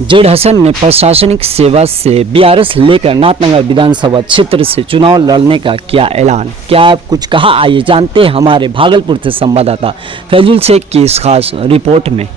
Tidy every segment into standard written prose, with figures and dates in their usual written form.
Z Hasan ने प्रशासनिक सेवा से बीआरएस लेकर नाथनगर विधानसभा क्षेत्र से चुनाव लड़ने का किया ऐलान। क्या आप कुछ कहा, आइए जानते हैं हमारे भागलपुर से संवाददाता फैजुल शेख की इस खास रिपोर्ट में।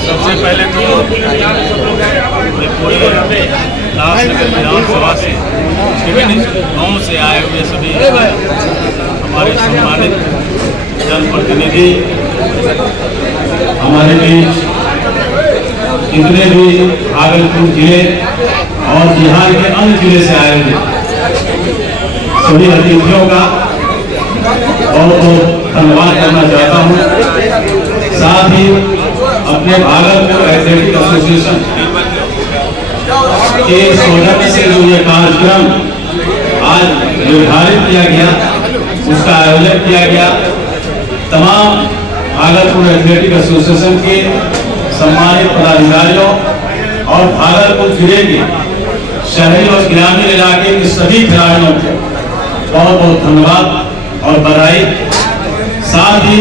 सबसे पहले तो पूरे विधानसभा से विभिन्न गाँव से आए हुए सभी हमारे सम्मानित जनप्रतिनिधि हमारे बीच जितने भी भागलपुर जिले और बिहार के अन्य जिले से आए हुए सभी अतिथियों का बहुत बहुत धन्यवाद करना चाहता हूँ। साथ ही अपने भागलपुर एथलेटिक एसोसिएशन के सौजन्य से जो ये कार्यक्रम आज निर्धारित किया गया, उसका आयोजन किया गया, तमाम भागलपुर एथलेटिक एसोसिएशन के सम्मानित पदाधिकारियों और भागलपुर जिले के शहरी और ग्रामीण इलाके के सभी खिलाड़ियों को बहुत बहुत धन्यवाद और बधाई। साथ ही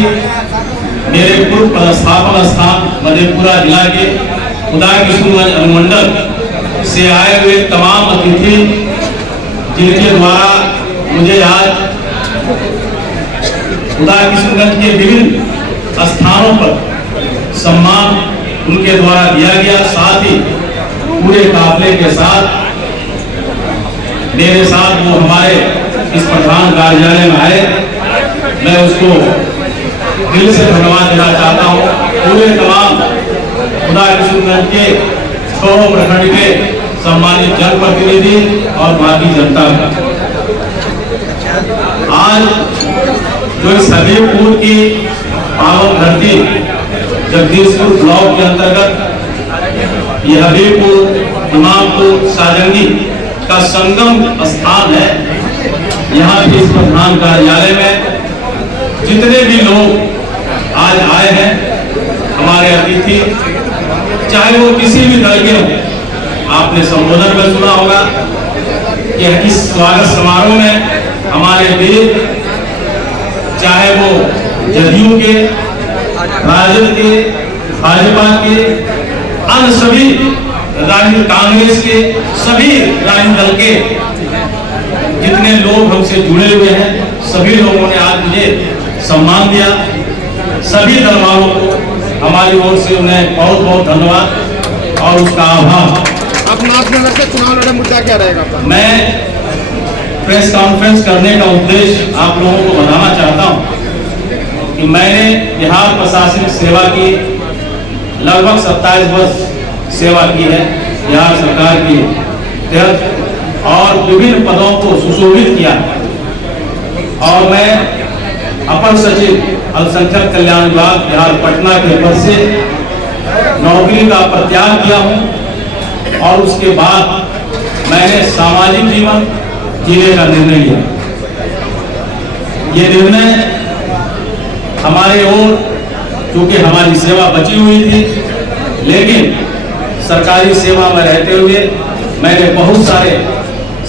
मेरे पूर्व पदस्थापन स्थान मधेपुरा जिला के उदय किशोरगंज अनुमंडल से आए हुए तमाम अतिथि जिनके द्वारा मुझे आज उदय किशोरगंज के विभिन्न स्थानों पर सम्मान उनके द्वारा दिया गया। साथ ही पूरे काफले के साथ मेरे साथ वो हमारे इस प्रधान कार्यालय में आए, मैं उसको दिल से धन्यवाद देना चाहता हूँ। पूरे तमाम उदय किशोरगंज के 6 प्रखंड के सम्मानित जनप्रतिनिधि और बाकी जनता का आज जो इस हबीबपुर की पावन धरती जगदीशपुर ब्लॉक के अंतर्गत यह हबीबपुर इमामपुर साजंगी का संगम स्थान है। यहाँ भी इस प्रधान कार्यालय में जितने भी लोग आज आए हैं हमारे अतिथि, चाहे वो किसी भी दल के हो, आपने संबोधन में सुना होगा कि इस स्वागत समारोह में हमारे वीर, चाहे वो जदयू के, राजद के, भाजपा के, अन्य सभी कांग्रेस के सभी राजनीतिक दल के जितने लोग हमसे जुड़े हुए हैं, सभी लोगों ने आज मुझे सम्मान दिया। सभी दल वालों को हमारी ओर से उन्हें बहुत बहुत धन्यवाद और उसका आभार। अब नाथनगर से चुनाव लड़े, मुद्दा क्या रहेगा आपका? मैं प्रेस कॉन्फ्रेंस करने का उद्देश्य आप लोगों को बताना चाहता हूं कि मैंने बिहार प्रशासनिक सेवा की लगभग 27 वर्ष सेवा की है बिहार सरकार के तहत और विभिन्न पदों को सुशोभित किया है। और मैं अपर सचिव अल्पसंख्यक कल्याण विभाग बिहार पटना के पद से नौकरी का प्रत्याग किया हूं और उसके बाद मैंने सामाजिक जीवन जीने का निर्णय लिया। ये निर्णय हमारे ओर क्योंकि हमारी सेवा बची हुई थी, लेकिन सरकारी सेवा में रहते हुए मैंने बहुत सारे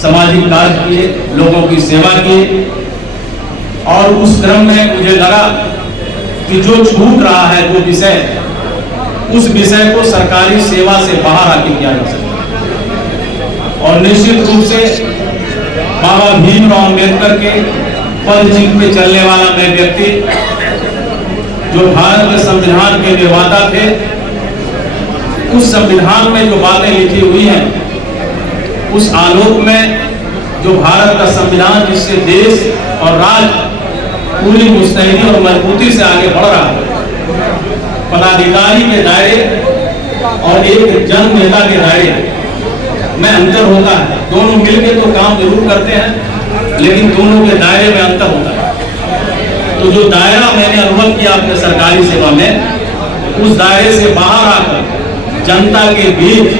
सामाजिक कार्य किए, लोगों की सेवा की और उस क्रम में मुझे लगा कि जो छूट रहा है वो विषय, उस विषय को सरकारी सेवा से बाहर आके किया जा सकता है। और निश्चित रूप से बाबा भीमराव अम्बेडकर के पद चिन्ह पे चलने वाला मैं व्यक्ति, जो भारत के संविधान के निर्माता थे, उस संविधान में जो बातें लिखी हुई हैं, उस आलोक में जो भारत का संविधान जिससे देश और राज्य पूरी मुस्तैदी और मजबूती से आगे बढ़ रहा है, पदाधिकारी के दायरे और एक जन नेता के दायरे में अंतर होता है। दोनों मिलकर तो काम जरूर करते हैं, लेकिन दोनों के दायरे में अंतर होता है। तो जो दायरा मैंने अनुभव किया अपने सरकारी सेवा में, उस दायरे से बाहर आकर जनता के बीच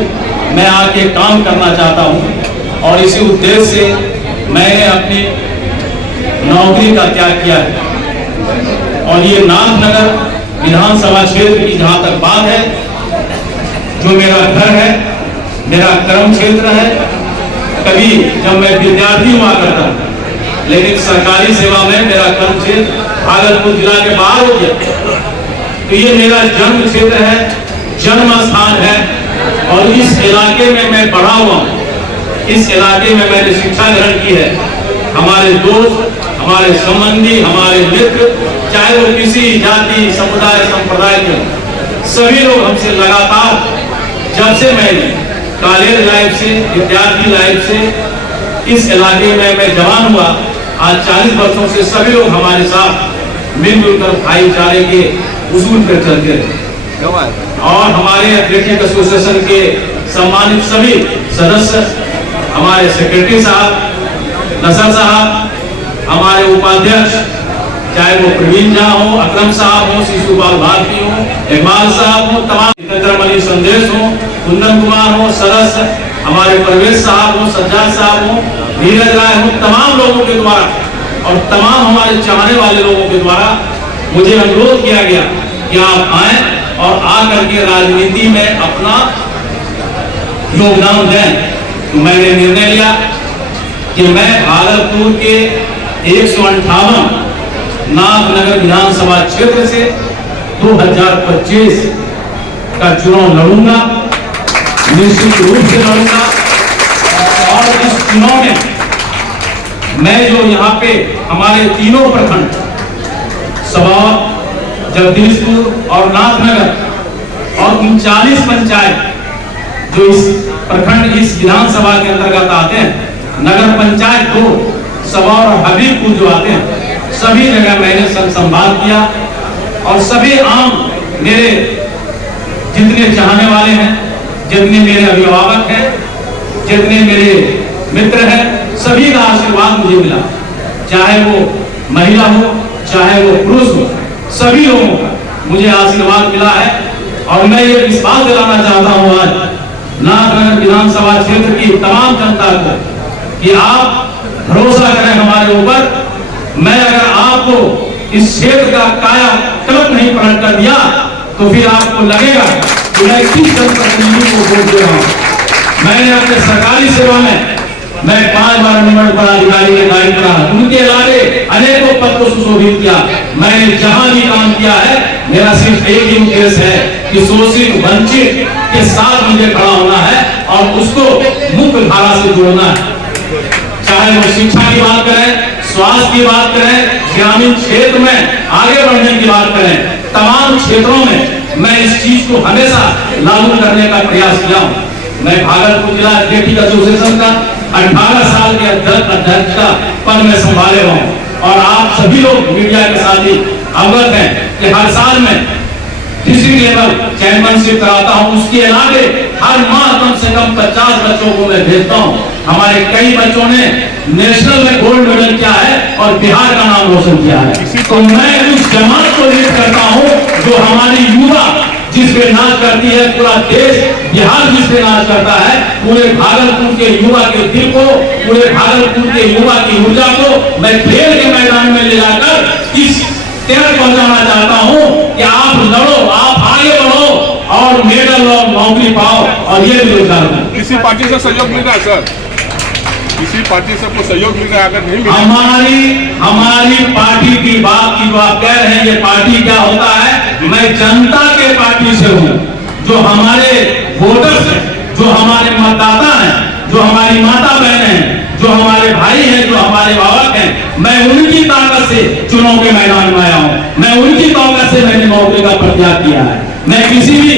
मैं आके काम करना चाहता हूं और इसी उद्देश्य से मैंने अपनी नौकरी का त्याग किया है। और ये नाथनगर विधानसभा क्षेत्र की जहां तक बात है, जो मेरा घर है, मेरा कर्म क्षेत्र है। कभी जब मैं विद्यार्थी हुआ करता था, लेकिन सरकारी सेवा में मेरा कर्म क्षेत्र भागलपुर जिला के बाहर हो गया। तो ये मेरा जन्म क्षेत्र है, जन्म स्थान है और इस इलाके में मैं पढ़ा हुआ हूँ। इस इलाके में मैंने शिक्षा ग्रहण की है। हमारे दोस्त, हमारे संबंधी, हमारे मित्र, चाहे वो किसी जाति, समुदाय, संप्रदाय के, सभी लोग हमसे लगातार, जब से मैंने कॉलेज लाइफ से, विद्यार्थी लाइफ से इस इलाके में मैं जवान हुआ, आज 40 वर्षों से सभी लोग हमारे साथ मिलजुल कर भाईचारे के उसूल पर चलते रहे। और हमारे एथलेटिक एसोसिएशन के सम्मानित सभी सदस्य, हमारे सेक्रेटरी साहब, नसर साहब, हमारे उपाध्यक्ष, चाहे वो प्रवीण झा हो, अकरम साहब हो, शिशुपाल भारती हो, इकबाल साहब हो, तमाम जितेंद्र संदेश हो, कुंदन कुमार हो, सदस्य हमारे परवेश साहब हो, सज्जाद साहब हो, धीरज राय हो, तमाम लोगों के द्वारा और तमाम हमारे चाहने वाले लोगों के द्वारा मुझे अनुरोध किया गया कि आप आए और आकर के राजनीति में अपना योगदान दें। तो मैंने निर्णय लिया कि मैं भागलपुर के 158 नाथनगर विधानसभा क्षेत्र से 2025 का चुनाव लड़ूंगा, निश्चित रूप से लड़ूंगा। और इस चुनाव में मैं जो यहाँ पे हमारे तीनों प्रखंड सबौर, जगदीशपुर और नाथनगर और 39 पंचायत जो इस प्रखंड, इस विधानसभा के अंतर्गत आते हैं, नगर पंचायत 2 सबौर और हबीबपुर जो आते हैं, सभी जगह मैंने संभाल किया और सभी आम मेरे जितने चाहने वाले हैं, जितने मेरे अभिभावक हैं, जितने मेरे मित्र हैं, सभी का आशीर्वाद मुझे मिला। चाहे वो महिला हो, चाहे वो पुरुष हो, सभी लोगों का मुझे आशीर्वाद मिला है। और मैं ये विश्वास दिलाना चाहता हूँ आज नाथनगर विधानसभा क्षेत्र की तमाम जनता को कि आप भरोसा करें हमारे ऊपर। मैं अगर आपको इस क्षेत्र का काया कल्प नहीं पलट कर दिया तो फिर आपको लगेगा कि मैं किस जनप्रतिनिधि को वोट दे रहा हूं। मैंने अपने सरकारी सेवा में मैं 5 बार निवडणूक पदाधिकारी के कार्यक्रम रहा, उनके अलावे अनेकों पद को सुशोभित किया। मैंने जहां भी काम किया है, मेरा सिर्फ एक ही उद्देश्य है कि शोषित वंचित के साथ मुझे खड़ा होना है और उसको मुख्य धारा से जोड़ना है। चाहे वो शिक्षा की बात करें, स्वास्थ्य की बात करें, ग्रामीण क्षेत्र में आगे बढ़ने की बात करें, तमाम क्षेत्रों में मैं इस चीज को हमेशा लागू करने का प्रयास किया हूं। मैं भागलपुर जिला एथलेटिक एसोसिएशन का 18 साल के अध्यक्ष का पद में संभाले हुआ हूं और आप सभी लोग मीडिया के साथ ही अवगत हैं कि हर साल में डिस्ट्रिक्ट लेवल चैंपियनशिप कराता हूं। उसके अलावे हर माह कम से कम 50 बच्चों को मैं भेजता हूं। हमारे कई बच्चों ने नेशनल में गोल्ड मेडल किया है और बिहार का नाम रोशन किया है। तो मैं उस जमात को लीड करता हूं जो हमारी युवा जिस पे नाच करती है, पूरा देश बिहार जिस पे नाच करता है, पूरे भागलपुर के युवा के दिल को, पूरे भागलपुर के युवा की ऊर्जा को मैं खेल के मैदान में ले जाकर इस तक पहुंचाना चाहता हूं कि आप लड़ो, आप आगे बढ़ो और मेडल और नौकरी पाओ और ये भी रोजगार दो। किसी पार्टी से सहयोग मिल रहा है सर? किसी पार्टी से आपको सहयोग मिल रहा है? अगर नहीं मिल हमारी पार्टी की बात की जो आप कह रहे हैं, ये पार्टी क्या होता है? मैं जनता के पार्टी से हूँ। जो हमारे वोटर्स हैं, जो हमारे मतदाता हैं, जो हमारी माता बहन हैं, जो हमारे भाई हैं, जो हमारे बालक हैं, मैं उनकी ताकत से चुनाव के मैदान में आया हूं। मैं उनकी ताकत से मैंने नौकरी का प्रत्याग किया है। मैं किसी भी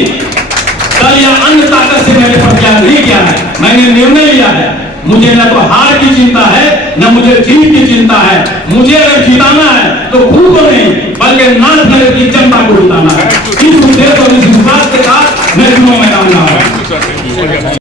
दल या अन्य ताकत से मैंने प्रत्याग नहीं किया है। मैंने निर्णय लिया है। मुझे न तो हार की चिंता है, न मुझे जीत की चिंता है। मुझे अगर जिताना है तो खुद को नहीं, बल्कि नाथ नगर की जनता को जिताना है। इस उद्देश्य और इस विश्वास के साथ मैं चुनाव मैदान में आया हूं।